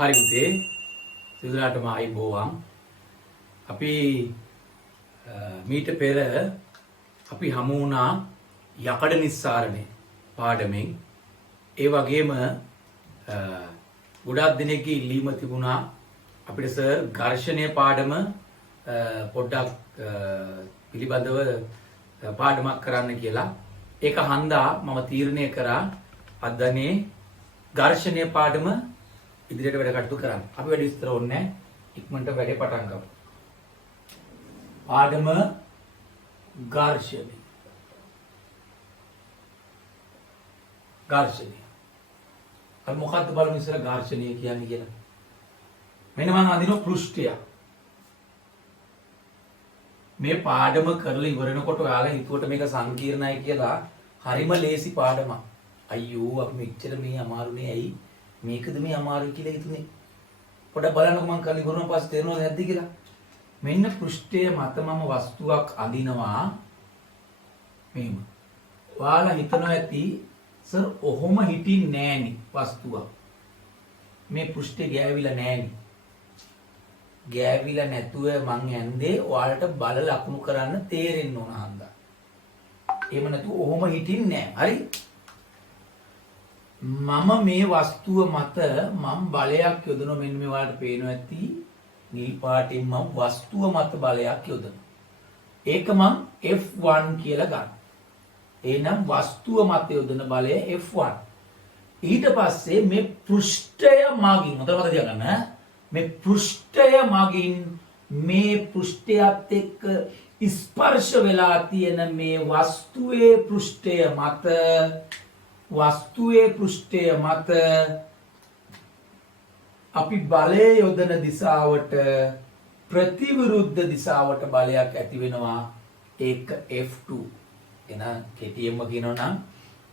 හරි පුතේ සියලුටම ආයිබෝවන්. අපි මීට පෙර අපි හමු වුණා යකඩ නිස්සාරණේ පාඩමෙන්. ඒ වගේම ගොඩාක් දිනකී ඉල්ලීම තිබුණා අපිට සර් ඝර්ෂණය පාඩම පොඩ්ඩක් පිළිබඳව පාඩමක් කරන්න කියලා. ඒක හන්දා මම තීරණය කරා අදනේ ඝර්ෂණය පාඩම ඉදිරියට වැඩ කටයුතු කරන්න. අපි වැඩි විස්තර ඕනේ නැහැ. ඉක්මනට වැඩේ පටන් ගමු. පාඩම ඝර්ෂණය. ඝර්ෂණය. අපි මොකක්ද බලමු ඉස්සර ඝර්ෂණය කියන්නේ කියලා. මෙන්න මම අඳින පෘෂ්ඨය. මේ පාඩම කරලා ඉවරනකොට ඔයාලා හිතුවට මේක සංකීර්ණයි කියලා හරිම ලේසි පාඩමක්. අයියෝ අපි මෙච්චර මේ අමාරුනේ ඇයි? මේකද මේ අමාරුයි කියලා හිතුනේ. පොඩ්ඩක් බලන්නකෝ මම කරලා ඉවරන පස්සේ තේරෙනවද නැද්ද කියලා. මෙන්න පෘෂ්ඨය මත මම වස්තුවක් අඳිනවා. මෙහෙම. ඔයාලා හිතනවා ඇති සර් ඔහොම හිටින්නේ නෑනේ වස්තුවක්. මේ පෘෂ්ඨය ගෑවිලා නෑනේ. ගෑවිලා නැතුව මං යන්නේ ඔයාලට බල ලකුණු කරන්න තේරෙන්න ඕන හන්දා. එහෙම නැතුව ඔහොම හිටින්නේ නෑ. හරි? මම මේ වස්තුව මත මම බලයක් යොදනවා. මෙන්න මේ ඔයාලට පේනවා ඇති නිල් පාටින් මම වස්තුව මත බලයක් යොදනවා. ඒක මම F1 කියලා ගන්න. එහෙනම් වස්තුව මත යොදන බලය F1. ඊට පස්සේ මේ පෘෂ්ඨය මගින් හොඳට මතක තියාගන්න. මේ පෘෂ්ඨය මගින් මේ පෘෂ්ඨයත් එක්ක ස්පර්ශ වෙලා තියෙන මේ වස්තුවේ පෘෂ්ඨය මත අපි බලය යොදන දිශාවට ප්‍රතිවිරුද්ධ දිශාවට බලයක් ඇති වෙනවා. ඒක F2. එහෙනම් කෙටියෙන්ම කියනවා නම්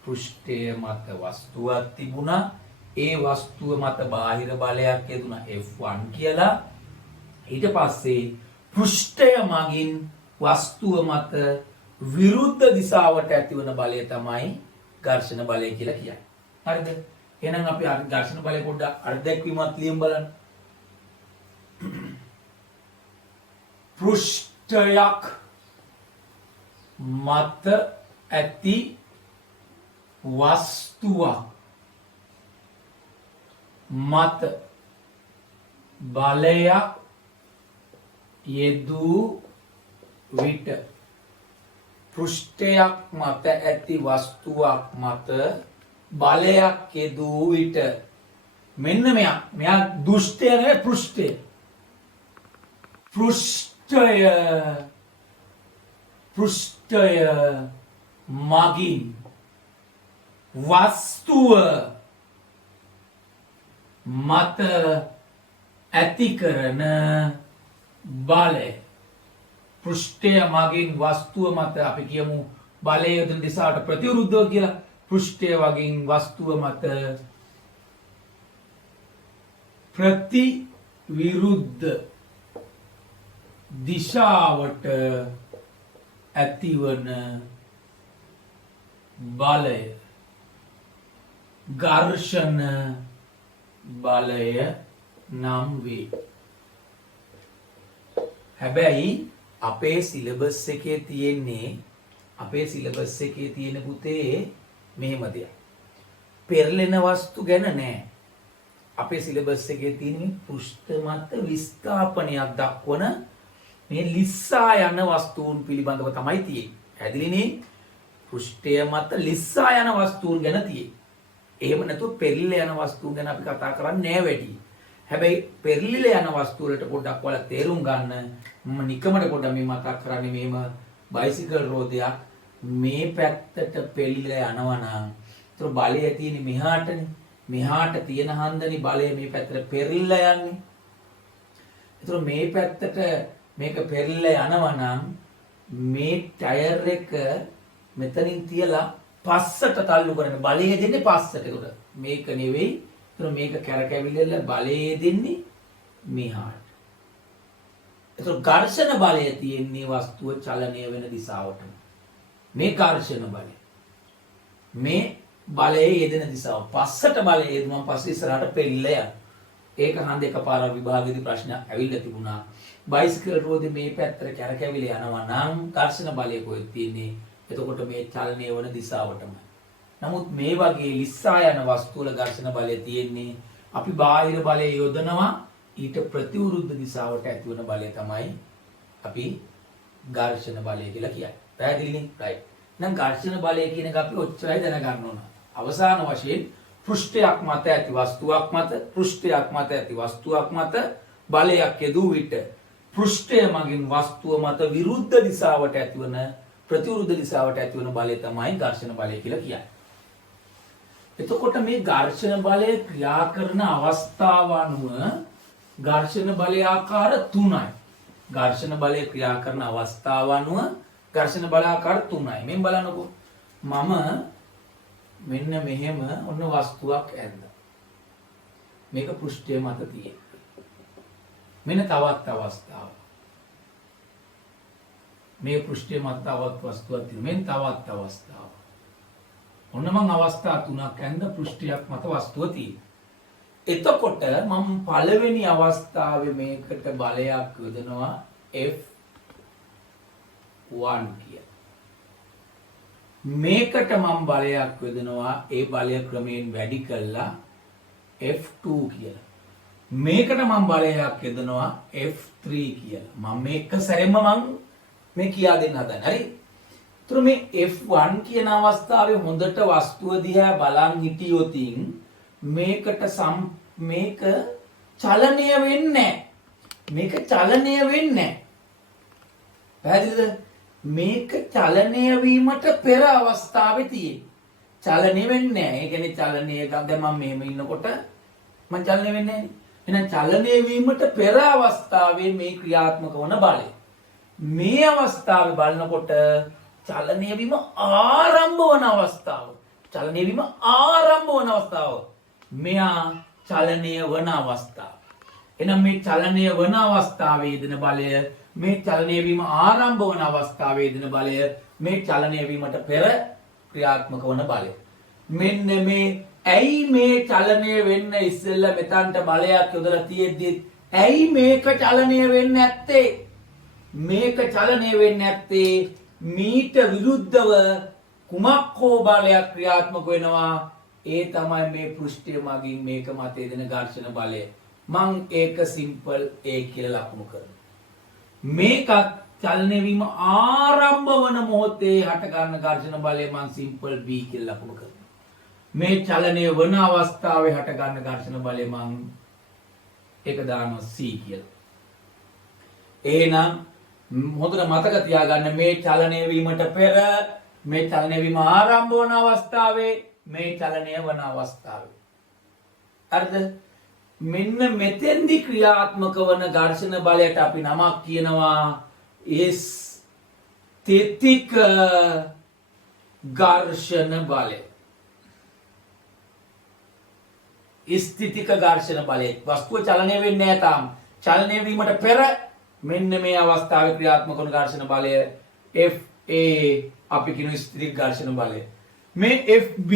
පෘෂ්ඨය මත වස්තුවක් තිබුණා. ඒ වස්තුව මත බාහිර බලයක් යෙදුණා F1 කියලා. ඊට පස්සේ පෘෂ්ඨය මගින් වස්තුව මත විරුද්ධ දිශාවට ඇතිවන බලය තමයි ඝර්ෂණ බලය කියලා කියන්නේ. හරිද? එහෙනම් අපි ඝර්ෂණ බලය පොඩ්ඩක් අර්ධැක්වීමත් ලියමු බලන්න. පෘෂ්ඨයක් මත ඇති වස්තුවක් මත බලයක් යෙදූ විට පෘෂ්ඨයක් මත ඇති වස්තුවක් මත බලයක් යෙදූ විට මෙන්න මෙයා දුෂ්ටය නෙවෙයි පෘෂ්ඨය. පෘෂ්ඨය මගින් වස්තුව මත ඇති කරන බලය. පෘෂ්ඨය මගින් වස්තුව මත අපි කියමු බලය යොදන දිශාවට ප්‍රතිවිරුද්ධව කියලා. පෘෂ්ඨය වගින් වස්තුව මත ප්‍රතිවිරුද්ධ දිශාවට ඇතිවන බලය ඝර්ෂණ බලය නම් වේ. හැබැයි අපේ සිලබස් එකේ තියෙන පුතේ මෙහෙම දෙයක්. පෙරලෙන වස්තු ගැන නෑ. අපේ සිලබස් එකේ තියෙන පෘෂ්ඨ මත විස්ථාපනයක් දක්වන මේ ලිස්සා යන වස්තුන් පිළිබඳව තමයි තියෙන්නේ. ඇදිලිනේ පෘෂ්ඨය මත ලිස්සා යන වස්තුන් ගැන තියෙන්නේ. එහෙම නැතුව පෙරලිලා යන වස්තුන් ගැන අපි කතා කරන්නේ නෑ වැඩි. හැබැයි පෙරලිලා යන වස්තු වලට පොඩ්ඩක් ඔයාලා තේරුම් ගන්න මම නිකමට පොඩ්ඩක් මේ මතක් කරන්නේ මෙහෙම බයිසිකල් රෝදයක් මේ පැත්තට පෙරලිලා යනවා නම් ඒතර බලය තියෙන්නේ මෙහාටනේ. මෙහාට තියෙන හන්දනේ බලය මේ පැත්තට පෙරලිලා යන්නේ. ඒතර මේ පැත්තට මේක පෙරලිලා යනවා නම් මේ ටයර් එක මෙතනින් තියලා පස්සට තල්ලු කරන බලය දෙන්නේ පස්සට. ඒකට මේක නෙවෙයි. ඒතර මේක කැරකැවිල්ල බලය දෙන්නේ මෙහාට. ඒතර ඝර්ෂණ බලය තියෙන්නේ වස්තුව චලනය වෙන දිශාවට. මේ ඝර්ෂණ බලය. මේ බලයේ යෙදෙන දිශාව. පස්සට බලය යෙදුනම පස්සේ ඉස්සරහට පෙරලිලා යනවා. ඒක හන්ද එකපාරක් විභාගයේදී ප්‍රශ්න ඇවිල්ලා තිබුණා. බයිසිකල් රෝදේ මේ පැත්තට කැරකෙවිලා යනවා නම් ඝර්ෂණ බලය කොහෙද තියෙන්නේ? එතකොට මේ චලනය වන දිශාවටමයි. නමුත් මේ වගේ ලිස්සා යන වස්තු වල ඝර්ෂණ බලය තියෙන්නේ අපි බාහිර බලය යොදනවා ඊට ප්‍රතිවිරුද්ධ දිශාවට ඇතිවන බලය තමයි අපි ඝර්ෂණ බලය කියලා කියන්නේ. පැහැදිලිනේ? right. නම් ඝර්ෂණ බලය කියන එක අපි ඔච්චරයි දැනගන්න ඕන. අවසාන වශයෙන් පෘෂ්ඨයක් මත ඇති වස්තුවක් මත පෘෂ්ඨයක් මත ඇති වස්තුවක් මත බලයක් යෙදූ විට පෘෂ්ඨය මගින් වස්තුව මත විරුද්ධ දිශාවට ඇතිවන ප්‍රතිවිරුද්ධ දිශාවට ඇතිවන බලය තමයි ඝර්ෂණ බලය කියලා කියන්නේ. එතකොට මේ ඝර්ෂණ බලය ක්‍රියා කරන අවස්ථාව අනුව ඝර්ෂණ බලය ආකාර 3යි. ඝර්ෂණ බලය ක්‍රියා කරන අවස්ථාව අනුව ඝර්ෂණ බල ආකාර 3යි. මෙන් බලන්නකෝ. මම මෙන්න මෙහෙම ඔන්න වස්තුවක් ඇඳලා. මේක පෘෂ්ඨය මත තියෙන. මෙන්න තවත් අවස්ථාවක්. මේ පෘෂ්ඨය මත තවත් වස්තුවක් තියෙන. මෙන්න තවත් අවස්ථාවක්. ඔන්න මං අවස්ථා 3ක් ඇඳ පෘෂ්ඨයක් මත වස්තුව තියෙන. එතකොට මම පළවෙනි අවස්ථාවේ මේකට බලයක් යොදනවා F1 කියලා. මේකට මම බලයක් යොදනවා ඒ බලය ක්‍රමයෙන් වැඩි කළා F2 කියලා. මේකට මම බලයක් යොදනවා F3 කියලා. මම මේක සැරෙම මම මේ කියා දෙන්න හදන්නේ. හරි? ඒතර මේ F1 කියන අවස්ථාවේ හොඳට වස්තුව දිහා බලන් හිටියොතින් මේක චලනය වෙන්නේ මේක චලනය වෙන්නේ පැහැදිලිද? මේක චලනය වීමට පෙර අවස්ථාවේ තියෙන්නේ. චලනය වෙන්නේ නැහැ. ඒ කියන්නේ චලනය දැන් මම මෙහෙම ඉන්නකොට මම චලනය වෙන්නේ නැහැ. එහෙනම් චලනය වීමට පෙර අවස්ථාවේ මේ ක්‍රියාත්මක වන බලය. මේ අවස්ථාවේ බලනකොට චලනය වීම ආරම්භ වන අවස්ථාව. චලනය වීම ආරම්භ වන අවස්ථාව. මෙයා චලනය වන අවස්ථාව. එහෙනම් මේ චලනය වන අවස්ථාවේ යෙදෙන බලය මේ චලනය වීම ආරම්භ වන අවස්ථාවේ යෙදෙන බලය මේ චලනය වීමට පෙර ක්‍රියාත්මක වන බලය. මෙන්න මේ ඇයි මේ චලනය වෙන්න ඉස්සෙල්ලා මෙතනට බලයක් යොදලා තියෙද්දි ඇයි මේක චලනය වෙන්නේ නැත්තේ? මේක චලනය වෙන්නේ නැත්තේ මීට විරුද්ධව කුමක් හෝ බලයක් ක්‍රියාත්මක වෙනවා. ඒ තමයි මේ පෘෂ්ඨය මගින් මේක මත යෙදෙන ඝර්ෂණ බලය. මං ඒක සිම්පල් A කියලා ලකුණු කරනවා. මේකත් චලනය වීම ආරම්භ වන මොහොතේ හට ගන්න ඝර්ෂණ බලය මං සිම්පල් B කියලා ලකුණු කරනවා. මේ චලනය වන අවස්ථාවේ හට ගන්න ඝර්ෂණ බලය මං ඒක දානවා C කියලා. එහෙනම් හොඳට මතක තියාගන්න මේ චලනය වීමට පෙර මේ චලනය වීම ආරම්භ වන අවස්ථාවේ මේ චලනය වන අවස්ථාවේ. හරිද? මෙන්න මෙතෙන්දි ක්‍රියාත්මක වන ඝර්ෂණ බලයට අපි නමක් කියනවා ස්ථිතික ඝර්ෂණ බලය. ස්ථිතික ඝර්ෂණ බලය. වස්තුව චලනය වෙන්නේ නැහැ තාම. චලනය වීමට පෙර මෙන්න මේ අවස්ථාවේ ක්‍රියාත්මක වන ඝර්ෂණ බලය FA අපි කියන ස්ථිතික ඝර්ෂණ බලය. මේ FB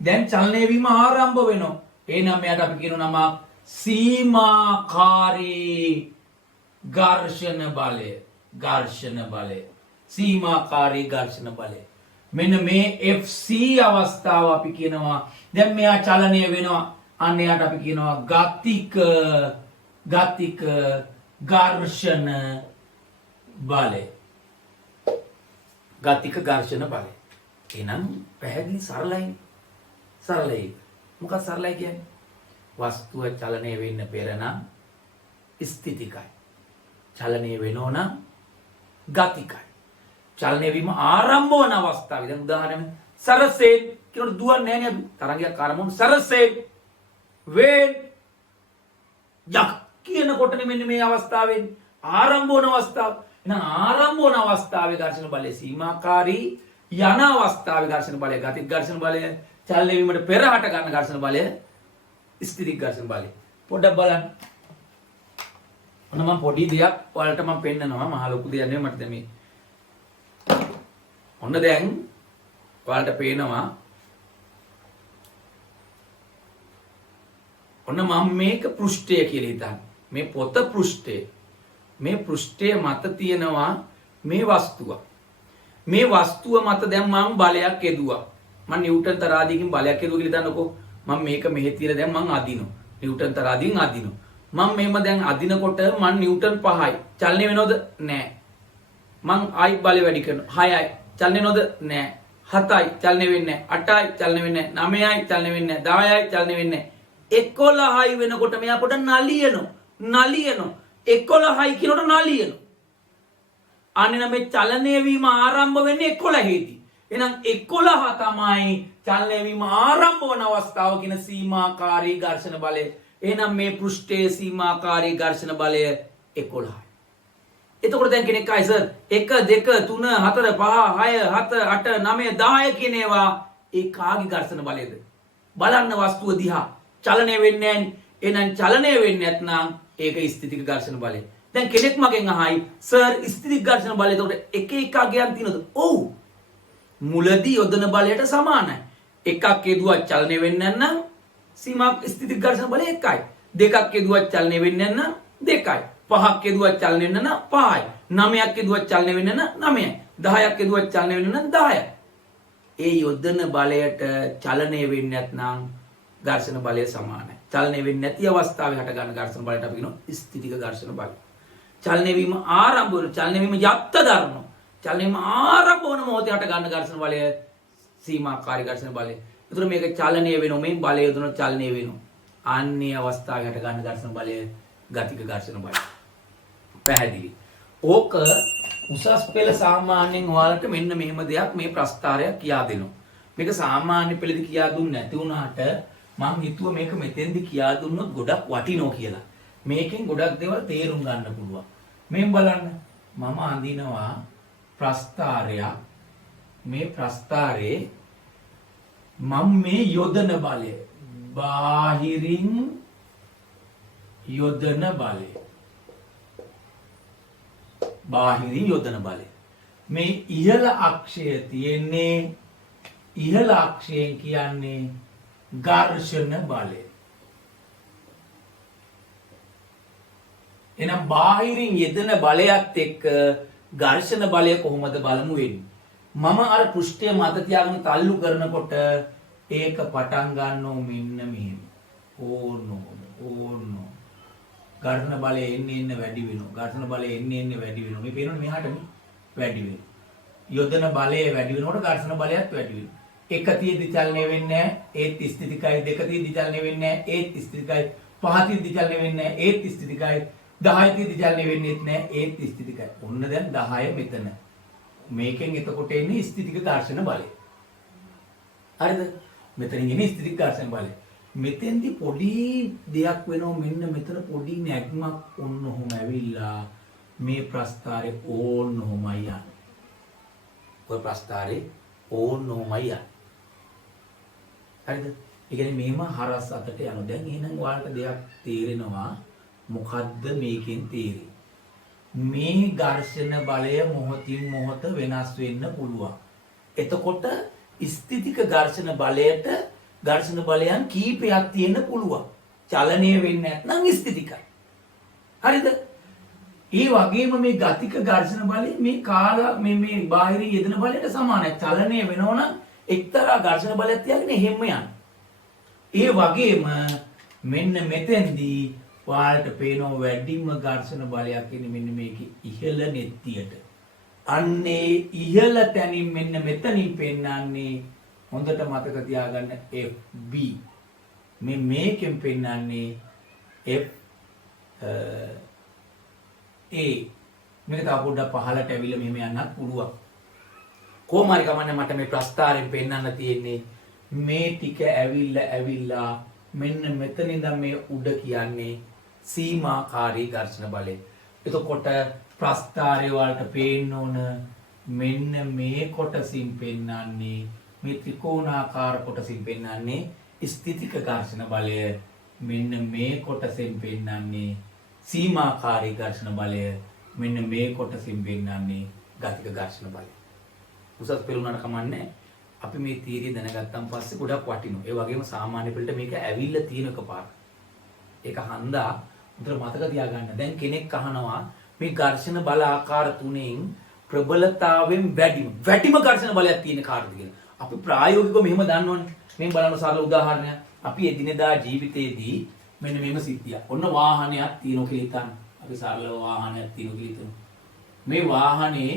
දැන් චලනය වීම ආරම්භ වෙනවා. එහෙනම් මෙයාට අපි කියන නම සීමාකාරී ඝර්ෂණ බලය. ඝර්ෂණ බලය. සීමාකාරී ඝර්ෂණ බලය. මෙන්න මේ FC අවස්ථාව අපි කියනවා දැන් මෙයා චලනය වෙනවා. අන්න එයාට අපි කියනවා ගතික ඝර්ෂණ බලය. ගතික ඝර්ෂණ බලය. එහෙනම් පැහැදිලි සරලයි. සරලයි. මොකක්ද සරලයි කියන්නේ? වස්තුව චලනය වෙන්න පෙර නම් ස්ථිතිකයි. චලනය වෙනෝ නම් ගතිකයි. චලනය වීම ආරම්භ වන අවස්ථාවේ දැන් උදාහරණයක් සරසෙන් කියනකොට දුවන්නේ නැහැ නේ අපි. තරංගයක් ආරම්භ වුණ සරසෙන් වේ යක් කියනකොටනේ මෙන්න මේ අවස්ථාවෙන් ආරම්භ වන අවස්ථාව. එහෙනම් ආරම්භ වන අවස්ථාවේ ඝර්ෂණ බලය සීමාකාරී යන අවස්ථාවේ ඝර්ෂණ බලය ගතික ඝර්ෂණ බලය චලනය වීමට පෙර හට ගන්න ඝර්ෂණ බලය ස්ථිතික ඝර්ෂණ බලය. පොඩ්ඩක් බලන්න. ඔන්න මම පොඩි දෙයක් ඔයාලට මම පෙන්නනවා. මහ ලොකු දෙයක් නෙවෙයි මට මේ. ඔන්න දැන් ඔයාලට පේනවා ඔන්න මම මේක පෘෂ්ඨය කියලා හිතන්න. මේ පොත පෘෂ්ඨය. මේ පෘෂ්ඨය මත තියෙනවා මේ වස්තුව. මේ වස්තුව මත දැන් මම බලයක් යෙදුවා. මම නිව්ටන් තරාදියකින් බලයක් යෙදුවා කියලා හිතන්නකෝ. මම මේක මෙහෙ තියලා දැන් මම අදිනවා. නිව්ටන් තරාදියෙන් අදිනවා. මම මෙහෙම දැන් අදිනකොට මම නිව්ටන් 5යි. චලනය වෙනවද? නෑ. මං ආයි බලය වැඩි කරනවා 6යි චලනය වෙනවද? නෑ. 7යි චලනය වෙන්නේ නැහැ. 8යි චලනය වෙන්නේ නැහැ. 9යි චලනය වෙන්නේ නැහැ. 10යි චලනය වෙන්නේ නැහැ. 11යි වෙනකොට මෙයා පොඩ නලියනවා. 11යි කියනකොට නලියනවා. අනේ මේ චලනය වීම ආරම්භ වෙන්නේ 11ේදී. එහෙනම් 11 තමයි චලනය වීම ආරම්භ වන අවස්ථාව කියන සීමාකාරී ඝර්ෂණ බලය. එහෙනම් මේ පෘෂ්ඨයේ සීමාකාරී ඝර්ෂණ බලය 11යි. එතකොට දැන් කෙනෙක් අය සර් 1 2 3 4 5 6 7 8 9 10 කියන ඒවා ඒ කාගේ ඝර්ෂණ බලයද? බලන්න වස්තුව දිහා චලනය වෙන්නේ නැහැ. එහෙනම් චලනය වෙන්නේ නැත්නම් ඒක ස්ථිතික ඝර්ෂණ බලය. දැන් කෙනෙක් මගෙන් අහයි සර් ස්ථිතික ඝර්ෂණ බලය එතකොට එක එකක් ගියන් තියෙනවද? ඔව්. මුලදී යොදන බලයට සමානයි. එකක් යෙදුවා චලනය වෙන්නේ නැත්නම් සීමා ස්ථිතික ඝර්ෂණ බලය 1යි. දෙකක් යෙදුවා චලනය වෙන්නේ නැත්නම් 2යි. 5ක් යෙදුවා චලනය වෙන්න නම් 5යි. 9ක් යෙදුවා චලනය වෙන්න නම් 9යි. 10ක් යෙදුවා චලනය වෙන්න නම් 10යි. ඒ යොදන බලයට චලනය වෙන්නේ නැත්නම් ඝර්ෂණ බලය සමානයි. චලනය වෙන්නේ නැති අවස්ථාවේ හට ගන්න ඝර්ෂණ බලයට අපි කියනවා ස්ථිතික ඝර්ෂණ බලය. චලනය වීම ආරම්භ වන චලනය වීම යත්ත දරන චලනය වීම ආරම්භ වන මොහොතේ හට ගන්න ඝර්ෂණ බලය සීමාකාරී ඝර්ෂණ බලය. ඒතර මේක චලනය වෙනවා මේ බලය යොදන චලනය වෙනවා. අන්නේ අවස්ථාවේ හට ගන්න ඝර්ෂණ බලය ගතික ඝර්ෂණ බලය. පැහැදිලි. ඕක උසස් පෙළ සාමාන්‍යයෙන් ඔයාලට මෙන්න මෙහෙම දෙයක් මේ ප්‍රස්තාරයක් කියා දෙනවා. මේක සාමාන්‍ය පෙළදී කියා දුන්නේ නැති වුණාට මම හිතුවා මේක මෙතෙන්දි කියා දුන්නොත් ගොඩක් වටිනවා කියලා. මේකෙන් ගොඩක් දේවල් තේරුම් ගන්න පුළුවන්. මෙහෙම බලන්න. මම අඳිනවා ප්‍රස්තාරයක්. මේ ප්‍රස්තාරේ මම මේ යොදන බලය බාහිරින් යොදන බලය බාහිරින් යොදන බලය මේ ඉහළ අක්ෂය තියෙන්නේ ඉහළ අක්ෂයෙන් කියන්නේ ඝර්ෂණ බලය. එහෙනම් බාහිරින් යෙදෙන බලයත් එක්ක ඝර්ෂණ බලය කොහොමද බලමු වෙන්නේ. මම අර පෘෂ්ඨය මත තියාගෙන තල්ලු කරනකොට ඒක පටන් ගන්නෝ මෙන්න මෙහෙම. ඕනෝ ඝර්ෂණ බලය එන්න වැඩි වෙනවා. ඝර්ෂණ බලය එන්න වැඩි වෙනවා. මේ පේනවනේ මෙහාට වැඩි වෙනවා. යොදන බලය වැඩි වෙනකොට ඝර්ෂණ බලයත් වැඩි වෙනවා. එක තියෙද්දි චලනය වෙන්නේ නැහැ. ඒත් ස්ථිතිකයි. දෙක තියෙද්දි චලනය වෙන්නේ නැහැ. ඒත් ස්ථිතිකයි. පහ තියෙද්දි චලනය වෙන්නේ නැහැ. ඒත් ස්ථිතිකයි. 10 තියෙද්දි චලනය වෙන්නේත් නැහැ. ඒත් ස්ථිතිකයි. ඔන්න දැන් 10 මෙතන. මේකෙන් එතකොට එන්නේ ස්ථිතික ඝර්ෂණ බලය. හරිද? මෙතනින් එන්නේ ස්ථිතික ඝර්ෂණ බලය. මෙතෙන්දි පොඩි දෙයක් වෙනවා මෙන්න මෙතන පොඩි නැග්මක් ඔන්න ඔහොම ඇවිල්ලා මේ ප්‍රස්තාරේ ඕන්න ඔහොමයි යන්නේ. ඔය ප්‍රස්තාරේ ඕන්න ඔහොමයි යන්නේ. හරිද? ඒ කියන්නේ මේම හරස් අතට යනවා. දැන් එහෙනම් ඔයාලට දෙයක් තේරෙනවා මොකද්ද මේකෙන් තේරෙන්නේ? මේ ඝර්ෂණ බලය මොහොතින් මොහොත වෙනස් වෙන්න පුළුවන්. එතකොට ස්ථිතික ඝර්ෂණ බලයට ඝර්ෂණ බලයන් කීපයක් තියෙන්න පුළුවන්. චලනය වෙන්නේ නැත්නම් ස්ථිතිකයි. හරිද? ඒ වගේම මේ ගතික ඝර්ෂණ බලය මේ කාල මේ බාහිර යෙදෙන බලයට සමානයි. චලනය වෙනවනම් එක්තරා ඝර්ෂණ බලයක් තියාගෙන එහෙම යනවා. ඒ වගේම මෙන්න මෙතෙන්දී ඔයාලට පේනවා වැඩිම ඝර්ෂණ බලයක් ඉන්නේ මෙන්න මේකේ ඉහළ නෙත්තියට. අන්නේ ඉහළ තැනින් මෙන්න මෙතනින් පෙන්නන්නේ හොඳට මතක තියාගන්න FB. මේ මේකෙන් පෙන්නන්නේ F A. මේක තව පොඩ්ඩක් පහළට ඇවිල්ලා මෙහෙම යන්නත් පුළුවන්. කොහොම හරි කමන්නේ මට මේ ප්‍රස්තාරයෙන් පෙන්නන්න තියෙන්නේ මේ ටික ඇවිල්ලා මෙන්න මෙතන ඉඳන් මේ උඩ කියන්නේ සීමාකාරී ඝර්ෂණ බලය. එතකොට ප්‍රස්තාරය වලට පේන්න ඕන මෙන්න මේ කොටසින් පෙන්නන්නේ මේ ත්‍රිකෝණාකාර කොටසින් පෙන්නන්නේ ස්ථිතික ඝර්ෂණ බලය. මෙන්න මේ කොටසෙන් පෙන්නන්නේ සීමාකාරී ඝර්ෂණ බලය. මෙන්න මේ කොටසින් පෙන්නන්නේ ගතික ඝර්ෂණ බලය. උසස් පෙළුණාට කමන්නේ අපි මේ තීරිය දැනගත්තාන් පස්සේ ගොඩක් වටිනවා. ඒ වගේම සාමාන්‍ය පෙළට මේක ඇවිල්ලා තියෙන එකපාර. ඒක හන්දා උතර මතක තියාගන්න. දැන් කෙනෙක් අහනවා මේ ඝර්ෂණ බල ආකාර තුනෙන් ප්‍රබලතාවෙන් වැඩිම ඝර්ෂණ බලයක් තියෙන කාර්යද කියලා. අපි ප්‍රායෝගිකව මෙහෙම දන්නවනේ. මේ බලන්න සරල උදාහරණයක්. අපි එදිනෙදා ජීවිතයේදී මෙන්න මෙහෙම සිද්ධියක්. ඔන්න වාහනයක් තියෙනවා කියලා හිතන්න. අපි සරල වාහනයක් තියෙනවා කියලා හිතමු. මේ වාහනේ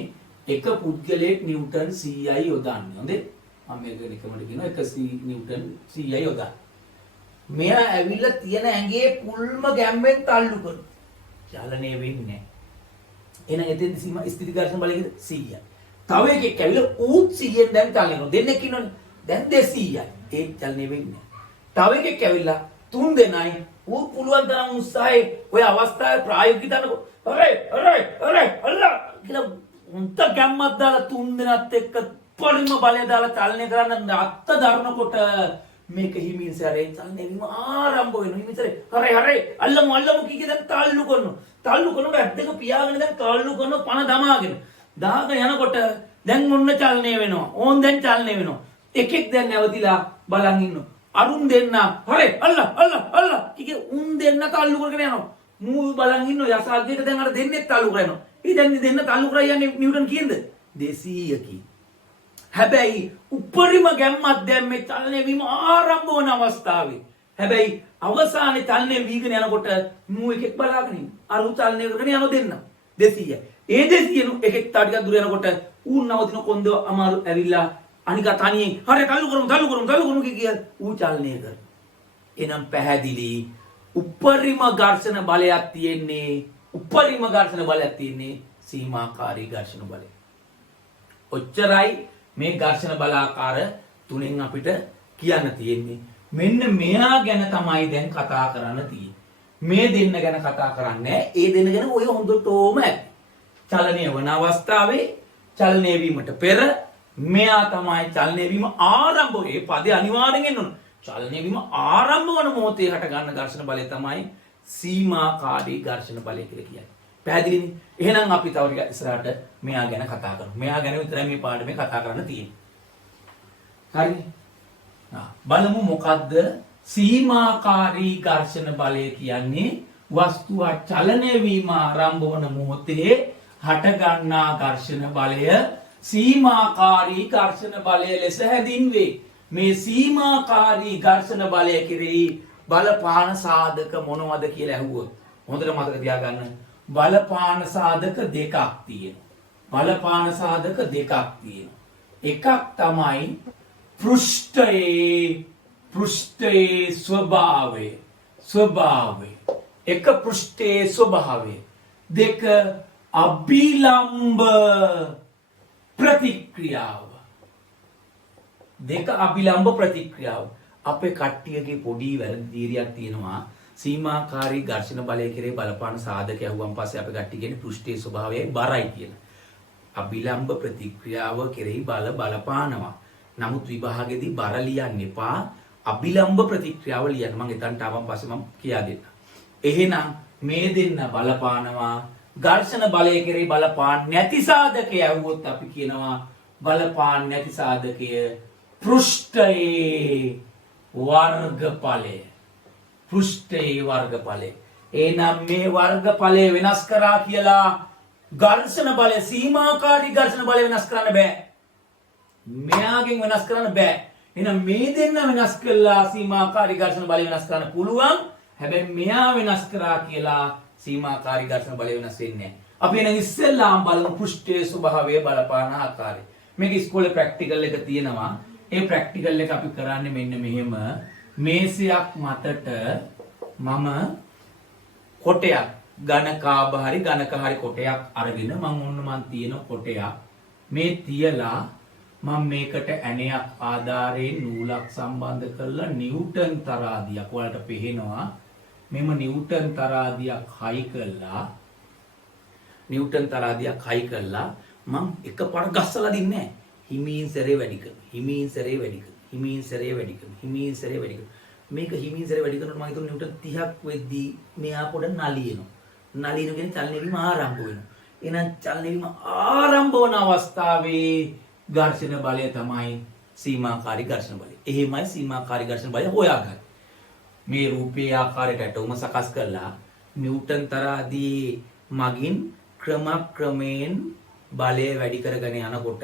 එක පුද්ගලයෙක් නිව්ටන් 100යි යොදන්නේ. හොඳේ? මම මේක නිකමට කියනවා 100 නිව්ටන් 100යි යොදන්නේ. මෙයා ඇවිල්ලා තියෙන ඇඟේ පුල්ම ගැම්මෙන් තල්ලු කරනවා. චලනය වෙන්නේ නැහැ. එහෙනම් එතෙන්දි සීමා ස්ථිති ඝර්ෂණ බලය 100යි. තව එකෙක් ඇවිල්ලා ඌත් 100ෙන් දැන් තල්ලනවා. දෙන්නෙක් ඉන්නවනේ. දැන් 200යි. ඒක චලනය වෙන්නේ නැහැ. තව එකෙක් ඇවිල්ලා 3 දෙනයි ඌ පුළුවන් තරම් උත්සාහයේ ඔය අවස්ථාවේ ප්‍රායෝගික දනකො අරේ අල්ලා කියලා උන්ට ගැම්මක් දාලා 3 දෙනාත් එක්ක පරිම බලය දාලා චලනය කරන්න අත්ත දරනකොට මේක හිමින් සැරේ චලනය වීම ආරම්භ වෙනවා. හිමින් සැරේ හරේ අල්ලමු කීකේ දැන් තල්ලු කරනවා ඇද්දක පියාගෙන දැන් තල්ලු කරනවා පණ දමාගෙන දාගෙන යනකොට දැන් ඔන්න චලනය වෙනවා. ඕන් දැන් චලනය වෙනවා. එකෙක් දැන් නැවතිලා බලන් ඉන්නවා. අරුන් දෙන්න හරේ අල්ලා කීකේ උන් දෙන්න තල්ලු කරගෙන යනවා. මූ බලන් ඉන්නවා යසාද්දේට දැන් අර දෙන්නෙත් තල්ලු කරනවා. ඊ දැන් දෙන්න තල්ලු කරා යන්නේ නිව්ටන් කීයද? 200කි. හැබැයි උපරිම ගැම්මක් දැන් මේ චලනය වීම ආරම්භ වන අවස්ථාවේ. හැබැයි අවසානයේ චලනය වීගෙන යනකොට මූ එකෙක් බලාගෙන ඉන්න. අර උ චලනය කරගෙන යන දෙන්න 200. ඒ 200 එකෙක් තා ටිකක් දුර යනකොට ඌ නවතින කොන්ද අමාරු ඇවිල්ලා අනික තනියෙන් හරි තල්ලු කරමු කිය ඌ චලනය කර. එනම් පැහැදිලි උපරිම ඝර්ෂණ බලයක් තියෙන්නේ සීමාකාරී ඝර්ෂණ බලය. ඔච්චරයි මේ ඝර්ෂණ බලාකාර තුනෙන් අපිට කියන්න තියෙන්නේ. මෙන්න මෙයා ගැන තමයි දැන් කතා කරන්න තියෙන්නේ. මේ දෙන්න ගැන කතා කරන්නේ ඒ දෙන්න ගැන ඔය හොඳටම ඇති. චලනය වන අවස්ථාවේ චලනය වීමට පෙර මෙයා තමයි චලනය වීම ආරම්භ ඒ පදේ අනිවාර්යෙන් එන්න ඕන. චලනය වීම ආරම්භ වන මොහොතේ හට ගන්න ඝර්ෂණ බලය තමයි සීමාකාරී ඝර්ෂණ බලය කියලා කියන්නේ. පැහැදිලිද? එහෙනම් අපි තව ටිකක් ඉස්සරහට මෙයා ගැන කතා කරමු. මෙයා ගැන විතරයි මේ පාඩමේ කතා කරන්න තියෙන්නේ. හරිනේ? බලමු මොකද්ද සීමාකාරී ඝර්ෂණ බලය කියන්නේ? වස්තුව චලනය වීම ආරම්භ වන මොහොතේ හට ගන්නා ඝර්ෂණ බලය සීමාකාරී ඝර්ෂණ බලය ලෙස හැඳින්වේ. මේ සීමාකාරී ඝර්ෂණ බලය කෙරෙහි බලපාන සාධක මොනවද කියලා ඇහුවොත් හොඳට මතක තියාගන්න. බලපාන සාධක දෙකක් තියෙනවා. එකක් තමයි පෘෂ්ඨයේ ස්වභාවය. එක පෘෂ්ඨයේ ස්වභාවය. දෙක අභිලම්බ ප්‍රතික්‍රියාව. අපේ කට්ටියගේ පොඩි වැරදි තීරියක් තියෙනවා. සීමාකාරී ඝර්ෂණ බලය කෙරේ බලපාන සාධක ඇහුවන් පස්සේ අපි කට්ටිය කියන්නේ පෘෂ්ඨයේ ස්වභාවයයි බරයි කියලා. අභිලම්බ ප්‍රතික්‍රියාව කෙරෙහි බලපානවා. නමුත් විභාගෙදී බර ලියන්න එපා. අභිලම්බ ප්‍රතික්‍රියාව ලියන්න. මම එතනට ආවන් පස්සේ මම කියා දෙන්නම්. එහෙනම් මේ දෙන්න බලපානවා. ඝර්ෂණ බලය කෙරෙහි බලපාන නැති සාධකය ඇහුවොත් අපි කියනවා බලපාන නැති සාධකය පෘෂ්ඨයේ වර්ගඵලය. එහෙනම් මේ වර්ගඵලය වෙනස් කරා කියලා ඝර්ෂණ බලය සීමාකාරී ඝර්ෂණ බලය වෙනස් කරන්න බෑ. මෙයාගෙන් වෙනස් කරන්න බෑ. එහෙනම් මේ දෙන්න වෙනස් කළා සීමාකාරී ඝර්ෂණ බලය වෙනස් කරන්න පුළුවන්. හැබැයි මෙයා වෙනස් කරා කියලා සීමාකාරී ඝර්ෂණ බලය වෙනස් වෙන්නේ නැහැ. අපි එහෙනම් ඉස්සෙල්ලාම බලමු පෘෂ්ඨයේ ස්වභාවය බලපාන ආකාරය. මේක ඉස්කෝලේ ප්‍රැක්ටිකල් එක තියෙනවා. ඒ ප්‍රැක්ටිකල් එක අපි කරන්නේ මෙන්න මෙහෙම. මේසයක් මතට මම කොටයක් ඝනක හරි කොටයක් අරගෙන මම තියෙන කොටයක් මේ තියලා මම මේකට ඇණයක් ආධාරයෙන් නූලක් සම්බන්ධ කරලා නිව්ටන් තරාදියක් වලට පෙහෙනවා. මෙම නිව්ටන් තරාදියක් හයි කළා මම එකපාර ගස්සලා දින්නේ නැහැ. හිමින් සැරේ වැඩි කරනවා. මේක හිමින් සැරේ වැඩි කරනකොට මම හිතුවා නිව්ටන් 30ක් වෙද්දී මෙයා පොඩ නලියනවා. නලියනගෙන චලනය වීම ආරම්භ වෙනවා. එහෙනම් චලනය වීම ආරම්භ වන අවස්ථාවේ ඝර්ෂණ බලය තමයි සීමාකාරී ඝර්ෂණ බලය. එහෙමයි සීමාකාරී ඝර්ෂණ බලය හොයාගන්න. මේ රූපේ ආකාරයට ඇටවුම සකස් කරලා නිව්ටන් තරාදී මගින් ක්‍රමයෙන් බලය වැඩි කරගෙන යනකොට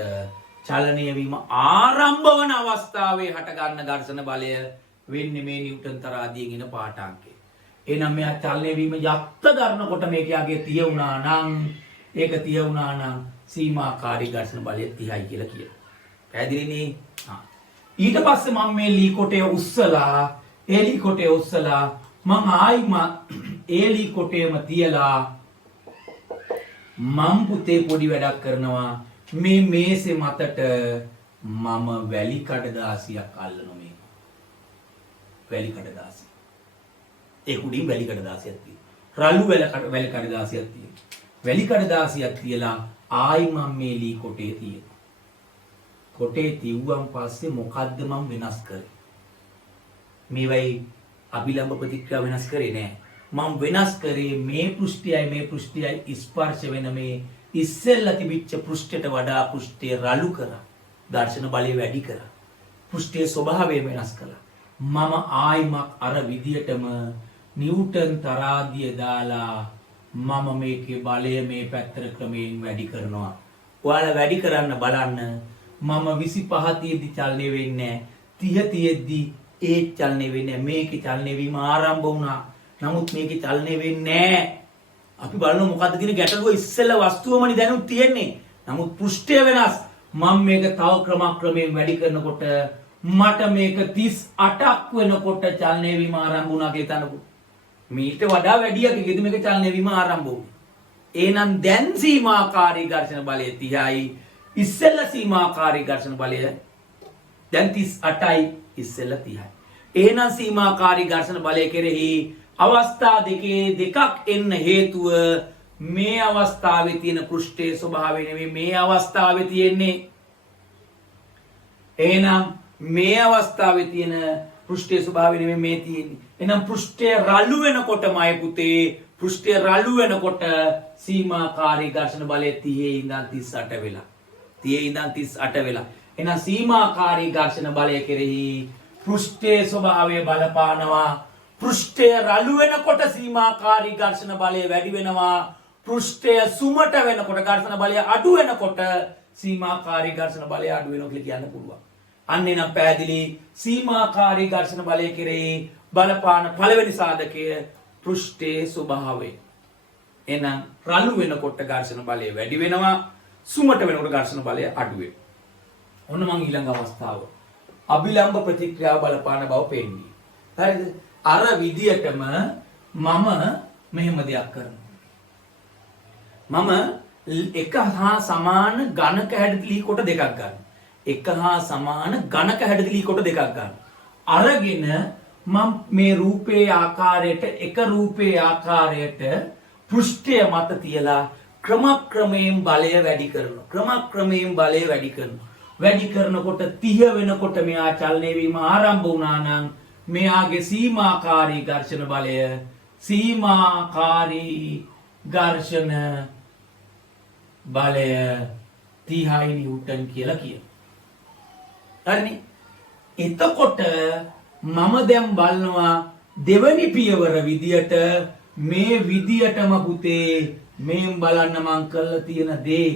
චලනය වීම ආරම්භ වන අවස්ථාවේ හට ගන්න ඝර්ෂණ බලය වෙන්නේ මේ නිව්ටන් තරාදියෙන් එන පාඨාංකය. එහෙනම් මෙයා චලනය වීම යත්ත ගන්නකොට මේක යගේ තිය වුණා නම් සීමාකාරී ඝර්ෂණ බලය 30යි කියලා කියනවා. පැහැදිලිනේ? ඊට පස්සේ මම මේ ලී කොටය උස්සලා මම ආයිම ඒ ලී කොටයම තියලා මම පුතේ පොඩි වැඩක් කරනවා. මේ මේසේ මතට මම වැලි කඩදාසියක් අල්ලනවා. මේ වැලි කඩදාසිය. ඒ උඩින් වැලි කඩදාසියක් තියෙනවා. රළු වැලි කඩදාසියක් තියෙනවා. වැලි කඩදාසියක් තියලා ආයි මම මේ ලී කොටේ තියෙනවා. කොටේ තියුවන් පස්සේ මොකද්ද මම වෙනස් කරේ? මේවයි අභිලම්බ ප්‍රතික්‍රියා වෙනස් කරේ නෑ. මම වෙනස් කරේ මේ පෘෂ්ඨයයි ස්පර්ශ වෙන මේ ඉස්සෙල්ලා තිබිච්ච පෘෂ්ඨයට වඩා පෘෂ්ඨය රළු කරා. ඝර්ෂණ බලය වැඩි කරා. පෘෂ්ඨයේ ස්වභාවය වෙනස් කළා. මම ආයිමක් අර විදියටම නිව්ටන් තරාදිය දාලා මම මේකේ බලය මේ පැත්තට ක්‍රමයෙන් වැඩි කරනවා. ඔයාලා වැඩි කරන්න බලන්න. මම 25 තියෙද්දි චලනය වෙන්නේ නැහැ. 30 තියෙද්දි ඒ චලනය වෙන්නේ නැහැ. මේකේ චලනය වීම ආරම්භ වුණා. නමුත් මේකේ චලනය වෙන්නේ නැහැ. අපි බලමු මොකද්ද කියන ගැටලුව. ඉස්සෙල්ලා වස්තුවමනි දැනුත් තියෙන්නේ. නමුත් පෘෂ්ඨය වෙනස්. මම මේක තව ක්‍රමයෙන් වැඩි කරනකොට මට මේක 38ක් වෙනකොට චලනය වීම ආරම්භ වුණා කියලා තනකො. මීට වඩා වැඩියක් එකේදී මේක චලනය වීම ආරම්භ වුණා. එහෙනම් දැන් සීමාකාරී ඝර්ෂණ බලය 30යි. ඉස්සෙල්ලා සීමාකාරී ඝර්ෂණ බලය දැන් 38යි ඉස්සෙල්ලා 30යි. එහෙනම් සීමාකාරී ඝර්ෂණ බලය කෙරෙහි අවස්ථා දෙකක් එන්න හේතුව මේ අවස්ථාවේ තියෙන පෘෂ්ඨයේ ස්වභාවය නෙවෙයි මේ අවස්ථාවේ තියෙන්නේ. එහෙනම් මේ අවස්ථාවේ තියෙන පෘෂ්ඨයේ ස්වභාවය නෙවෙයි මේ තියෙන්නේ. එහෙනම් පෘෂ්ඨය රළු වෙනකොටමයි පුතේ පෘෂ්ඨය රළු වෙනකොට සීමාකාරී ඝර්ෂණ බලය 30 ඉඳන් 38 වෙලා. 30 ඉඳන් 38 වෙලා. එහෙනම් සීමාකාරී ඝර්ෂණ බලය කෙරෙහි පෘෂ්ඨයේ ස්වභාවය බලපානවා. පෘෂ්ඨය රළු වෙනකොට සීමාකාරී ඝර්ෂණ බලය වැඩි වෙනවා. පෘෂ්ඨය සුමට වෙනකොට ඝර්ෂණ බලය අඩු වෙනකොට සීමාකාරී ඝර්ෂණ බලය අඩු වෙනවා කියලා කියන්න පුළුවන්. අන්න එනම් පැහැදිලි සීමාකාරී ඝර්ෂණ බලය කෙරෙහි බලපාන පළවෙනි සාධකය පෘෂ්ඨයේ ස්වභාවය. එහෙනම් රළු වෙනකොට ඝර්ෂණ බලය වැඩි වෙනවා. සුමට වෙනකොට ඝර්ෂණ බලය අඩු වෙනවා. ඔන්න මම ඊළඟ අවස්ථාව අභිලම්බ ප්‍රතික්‍රියාව බලපාන බව පෙන්නන්නේ. හරිද? අර විදියටම මම මෙහෙම දෙයක් කරනවා. මම එක හා සමාන ඝනක හැඩතලී කොට දෙකක් ගන්නවා. එක හා සමාන ඝනක හැඩතලී කොට දෙකක් ගන්නවා. අරගෙන මම මේ රූපේ ආකාරයට එක රූපේ ආකාරයට පෘෂ්ඨය මත තියලා ක්‍රමයෙන් බලය වැඩි කරනවා. වැඩි කරනකොට 30 වෙනකොට මෙයා චලනය වීම ආරම්භ වුණා නම් මෙයාගේ සීමාකාරී ඝර්ෂණ බලය 30යි නිව්ටන් කියලා කියනවා. හරිනේ? එතකොට මම දැන් බලනවා දෙවනි පියවර විදියට මේ විදියටම පුතේ මේන් බලන්න මං කරලා තියෙන දේ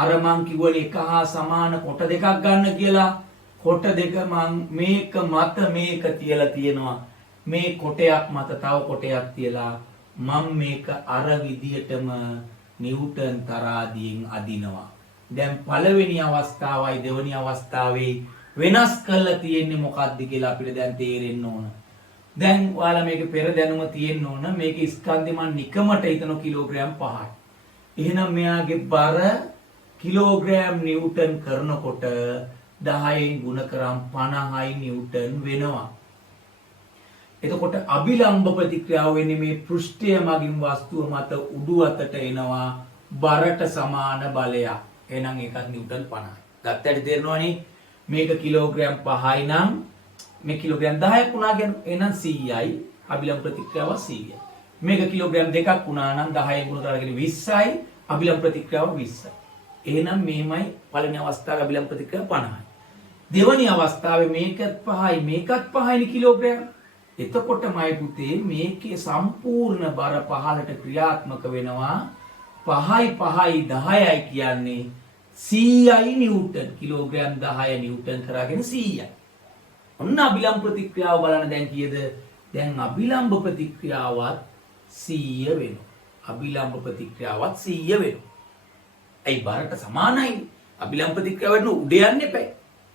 අර මං කිව්වනේ එක හා සමාන කොට දෙකක් ගන්න කියලා. කොට දෙක මං මේක මත මේක තියලා තියෙනවා. මේ කොටයක් මත තව කොටයක් තියලා මම මේක අර විදියටම නිව්ටන් තරාදියෙන් අදිනවා. දැන් පළවෙනි අවස්ථාවයි දෙවෙනි අවස්ථාවේ වෙනස් කරලා තියෙන්නේ මොකක්ද කියලා අපිට දැන් තේරෙන්න ඕන. දැන් ඔයාලා මේක පෙර දැනුම තියෙන්න ඕන. මේක ස්කන්ධය මම නිකමට හිතන කිලෝග්‍රෑම් 5යි. එහෙනම් මෙයාගේ බර කිලෝග්‍රෑම් නිව්ටන් කරනකොට 10න් ගුණ කරාම 50යි නිව්ටන් වෙනවා. එතකොට අභිලම්බ ප්‍රතික්‍රියාව වෙන්නේ මේ පෘෂ්ඨය මගින් වස්තුව මත උඩු අතට එනවා බරට සමාන බලයක්. එහෙනම් ඒකත් නිව්ටන් 50යි. ගත්තට තේරෙනවනේ මේක කිලෝග්‍රෑම් 5යි නම් මේ කිලෝග්‍රෑම් 10ක් වුණා කියන එහෙනම් 100යි. අභිලම්බ ප්‍රතික්‍රියාව 100යි. මේක කිලෝග්‍රෑම් 2ක් වුණා නම් 10න් ගුණ කරලා 20යි. අභිලම්බ ප්‍රතික්‍රියාව 20යි. එහෙනම් මේමයි පළවෙනි අවස්ථාවේ අභිලම්බ ප්‍රතික්‍රියාව 50යි. දෙවැනි අවස්ථාවේ මේකත් 5යි මේකත් 5යි කිලෝග්‍රෑම්. එතකොටමයි පුතේ මේකේ සම්පූර්ණ බර පහලට ක්‍රියාත්මක වෙනවා 5යි 5යි 10යි කියන්නේ 100යි නිව්ටන් කිලෝග්‍රෑම් 10 නිව්ටන් කරගෙන 100යි. ඔන්න අභිලම්බ ප්‍රතික්‍රියාව බලන්න දැන් කීයද? දැන් අභිලම්බ ප්‍රතික්‍රියාවත් 100 වෙනවා. අභිලම්බ ප්‍රතික්‍රියාවත් 100 වෙනවා. ඒ බරට සමානයි. අභිලම්බ ප්‍රතික්‍රියාව වෙන උඩ යන්න එපා.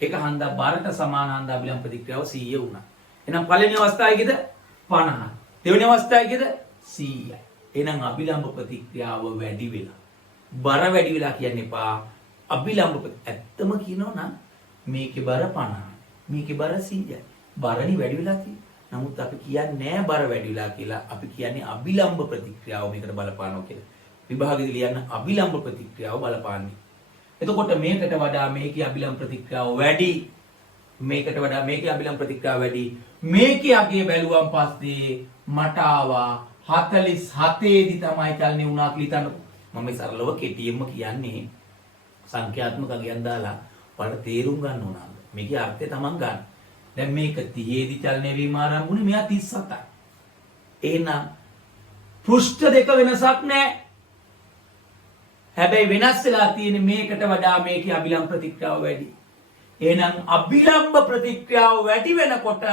ඒක හන්දා බරට සමාන හන්දා අභිලම්බ ප්‍රතික්‍රියාව 100 වුණා. එහෙනම් පළවෙනි අවස්ථාවේ කීයද? 50. දෙවෙනි අවස්ථාවේ කීයද? 100යි. එහෙනම් අභිලම්බ ප්‍රතික්‍රියාව වැඩි වෙලා. බර වැඩි වෙලා කියන්න එපා. අභිලම්බ ඇත්තම කියනවා නම් මේකේ බර 50. මේකේ බර 100යි. බරණි වැඩි වෙලා තියෙන්නේ. නමුත් අපි කියන්නේ නෑ බර වැඩි වෙලා කියලා. අපි කියන්නේ අභිලම්බ ප්‍රතික්‍රියාව මේකට බලපානවා කියලා. විභාගෙදි ලියන්න අභිලම්බ ප්‍රතික්‍රියාව බලපාන්නේ. එතකොට මේකට වඩා මේකේ අභිලම්බ ප්‍රතික්‍රියාව වැඩි. මේකට වඩා මේකේ අභිලම්බ ප්‍රතික්‍රියාව වැඩි. මේකේ අගය බැලුවම් පස්සේ මට ආවා 47 දී තමයි චලනය වුණා කියලා හිතන්න. මම සරලව කෙටියෙන්ම කියන්නේ සංඛ්‍යාත්මක අගයන් දාලා ඔයාලට තේරුම් ගන්න ඕන. මේකේ අර්ථය තමන් ගන්න. දැන් මේක 30 දී චලනය වීම ආරම්භ වුණේ මෙයා 37යි. එහෙනම් පෘෂ්ඨ දෙක වෙනසක් නැහැ. හැබැයි වෙනස් වෙලා තියෙන්නේ මේකට වඩා මේකේ අභිලම්බ ප්‍රතික්‍රියාව වැඩි. එහෙනම් අභිලම්බ ප්‍රතික්‍රියාව වැඩි වෙනකොට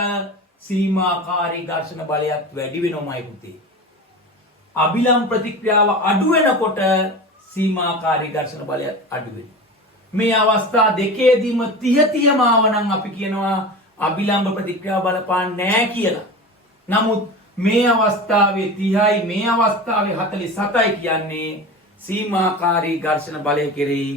සීමාකාරී ඝර්ෂණ බලයත් වැඩි වෙනවමයි පුතේ. අභිලම්බ ප්‍රතික්‍රියාව අඩු වෙනකොට සීමාකාරී ඝර්ෂණ බලයත් අඩු වෙනවා. මේ අවස්ථා දෙකේදීම 30 ආවනම් අපි කියනවා අභිලම්බ ප්‍රතික්‍රියාව බලපාන්නේ නැහැ කියලා. නමුත් මේ අවස්ථාවේ 30යි මේ අවස්ථාවේ 47යි කියන්නේ සීමාකාරී ඝර්ෂණ බලය කෙරෙහි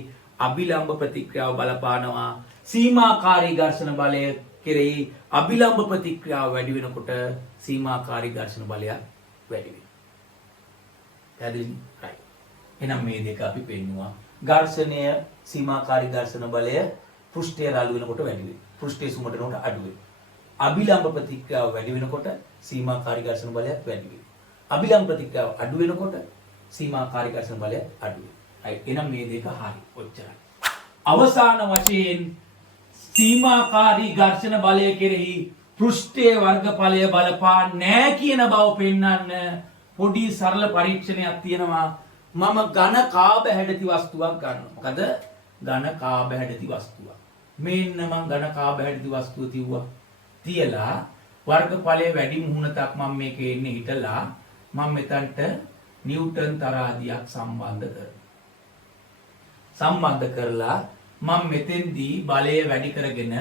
අභිලම්බ ප්‍රතික්‍රියාව බලපානවා. සීමාකාරී ඝර්ෂණ බලය කෙරෙහි අභිලම්බ ප්‍රතික්‍රියාව වැඩි වෙනකොට සීමාකාරී ඝර්ෂණ බලය වැඩි වෙනවා. පැහැදිලිද? right. එහෙනම් මේ දෙක අපි පෙන්නුවා. ඝර්ෂණය සීමාකාරී ඝර්ෂණ බලය පෘෂ්ඨය රළු වෙනකොට වැඩි වෙනවා. පෘෂ්ඨයේ සුමටනකොට අඩු වෙනවා. අභිලම්බ ප්‍රතික්‍රියාව වැඩි වෙනකොට සීමාකාරී ඝර්ෂණ බලයත් වැඩි වෙනවා. අභිලම්බ ප්‍රතික්‍රියාව අඩු වෙනකොට සීමාකාරී ඝර්ෂණ බලයත් අඩු වෙනවා. right. එහෙනම් මේ දෙක හරි. ඔච්චරයි. අවසාන වශයෙන් සීමාකාරී ඝර්ෂණ බලය කෙරෙහි පෘෂ්ඨයේ වර්ගඵලය බලපාන්නේ නැහැ කියන බව පෙන්වන්න පොඩි සරල පරීක්ෂණයක් තියෙනවා. මම ඝන කාබ හැඩති වස්තුවක් ගන්නවා. මොකද ඝන කාබ හැඩති වස්තුවක්. මෙන්න මම ඝන කාබ හැඩති වස්තුව තියුවා. තියලා වර්ගඵලයේ වැඩි මුහුණතක් මම මේකේ ඉන්නේ හිටලා මම මෙතනට නිව්ටන් තරාදියක් සම්බන්ධ කරනවා. සම්බන්ධ කරලා මම මෙතෙන්දී බලය වැඩි කරගෙන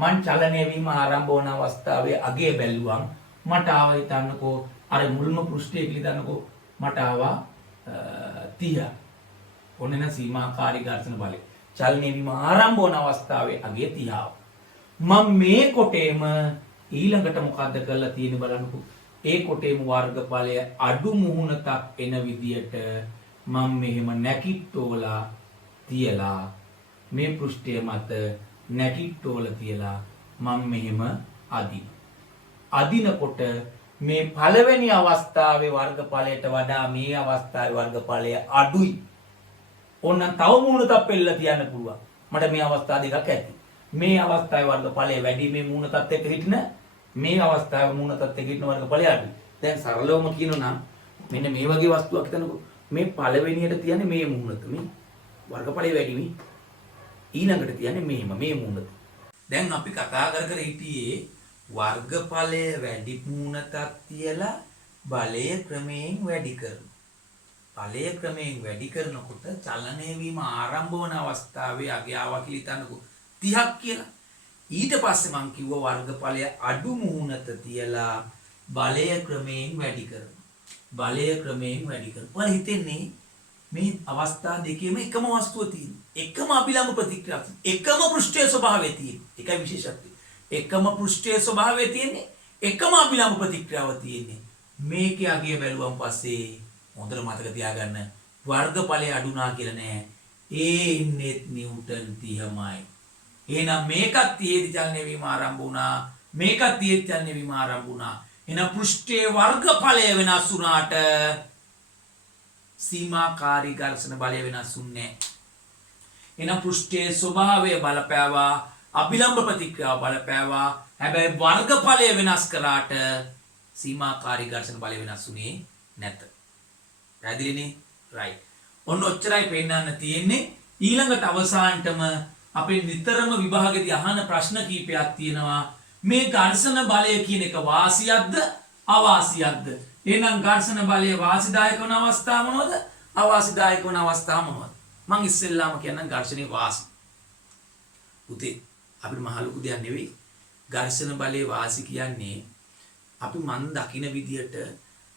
මං චලනය වීම ආරම්භ වන අවස්ථාවේ අගය බැලුවම් මට ආවා හිතන්නකෝ අර මුල්ම පෘෂ්ඨයේ කියලා හිතන්නකෝ මට ආවා 30. ඔන්න සීමාකාරී ඝර්ෂණ බලය. චලනය වීම ආරම්භ වන අවස්ථාවේ අගය 30. මම මේ කොටේම ඊළඟට මොකද්ද කරලා තියෙන්නේ බලන්නකෝ. ඒ කොටේම වර්ගඵලය අඩු මුහුණතක් එන විදියට මම මෙහෙම නැකිට්ටෝලා තියලා මේ පෘෂ්ඨය මත නැකිට්ටෝල තියලා මම මෙහෙම අදිනකොට මේ පළවෙනි අවස්ථාවේ වර්ගඵලයට වඩා මේ අවස්ථාවේ වර්ගඵලය අඩුයි. ඕන්න තව මුහුණතක් පෙන්නලා තියන්න පුළුවන්. මට මේ අවස්ථා දෙකක් ඇති. මේ අවස්ථාවේ වර්ගඵලය වැඩි මේ මුහුණතත් එක්ක හිටින මේ අවස්ථාවේ මුහුණතත් එක්ක හිටින වර්ගඵලය අඩුයි. දැන් සරලවම කියනවා නම් මෙන්න මේ වගේ වස්තුවක් හිතනකො මේ පළවෙනියට තියන්නේ මේ මුහුණත මේ වර්ගඵලය වැඩි මේ ඊළඟට තියන්නේ මෙහෙම මේ මුහුණත. දැන් අපි කතා කර හිටියේ වර්ගඵලය වැඩි මුහුණතක් තියලා බලය ක්‍රමයෙන් වැඩි කරනවා. බලය ක්‍රමයෙන් වැඩි කරනකොට චලනය වීම ආරම්භ වන අවස්ථාවේ අගය ආවා කියලා හිතන්නකෝ 30ක් කියලා. ඊට පස්සේ මම කිව්වා වර්ගඵලය අඩු මුහුණත තියලා බලය ක්‍රමයෙන් වැඩි කරනවා. බලය ක්‍රමයෙන් වැඩි කරනවා. ඔයාලා හිතන්නේ මේ අවස්ථා දෙකේම එකම වස්තුව තියෙන. එකම අභිලම්බ ප්‍රතික්‍රියාවක්. එකම පෘෂ්ඨයේ ස්වභාවය තියෙන. ඒකයි විශේෂත්වය. එකම පෘෂ්ඨයේ ස්වභාවය තියෙන්නේ. එකම අභිලම්බ ප්‍රතික්‍රියාව තියෙන්නේ. මේකේ අගය බැලුවම පස්සේ හොඳට මතක තියාගන්න වර්ගඵලය අඩුනා කියලා නෑ. ඒ ඉන්නේ නිව්ටන් 30මයි. එහෙනම් මේකත් 30 චලනය වීම ආරම්භ වුණා. මේකත් 30 චලනය වීම ආරම්භ වුණා. එහෙනම් පෘෂ්ඨයේ වර්ගඵලය වෙනස් වුණාට සීමාකාරී ඝර්ෂණ බලය වෙනස් වුන්නේ නැහැ. එහෙනම් පෘෂ්ඨයේ ස්වභාවය බලපෑවා, අභිලම්බ ප්‍රතික්‍රියාව බලපෑවා. හැබැයි වර්ගඵලය වෙනස් කරාට සීමාකාරී ඝර්ෂණ බලය වෙනස් වුණේ නැත. පැහැදිලිනේ? රයිට්. ඔන්න ඔච්චරයි පෙන්නන්න තියෙන්නේ. ඊළඟට අවසානටම අපේ නිතරම විභාගෙදී අහන ප්‍රශ්න කීපයක් තියෙනවා. මේ ඝර්ෂණ බලය කියන එක වාසියක්ද අවාසියක්ද? එහෙනම් ඝර්ෂණ බලය වාසිදායක වන අවස්ථා මොනවද? අවාසිදායක වන අවස්ථා මොනවද? මං ඉස්සෙල්ලාම කියන්නම් ඝර්ෂණේ වාසි. පුතේ අපිට මහ ලොකු දෙයක් නෙවෙයි. ඝර්ෂණ බලයේ වාසි කියන්නේ අපි මන් දකින විදියට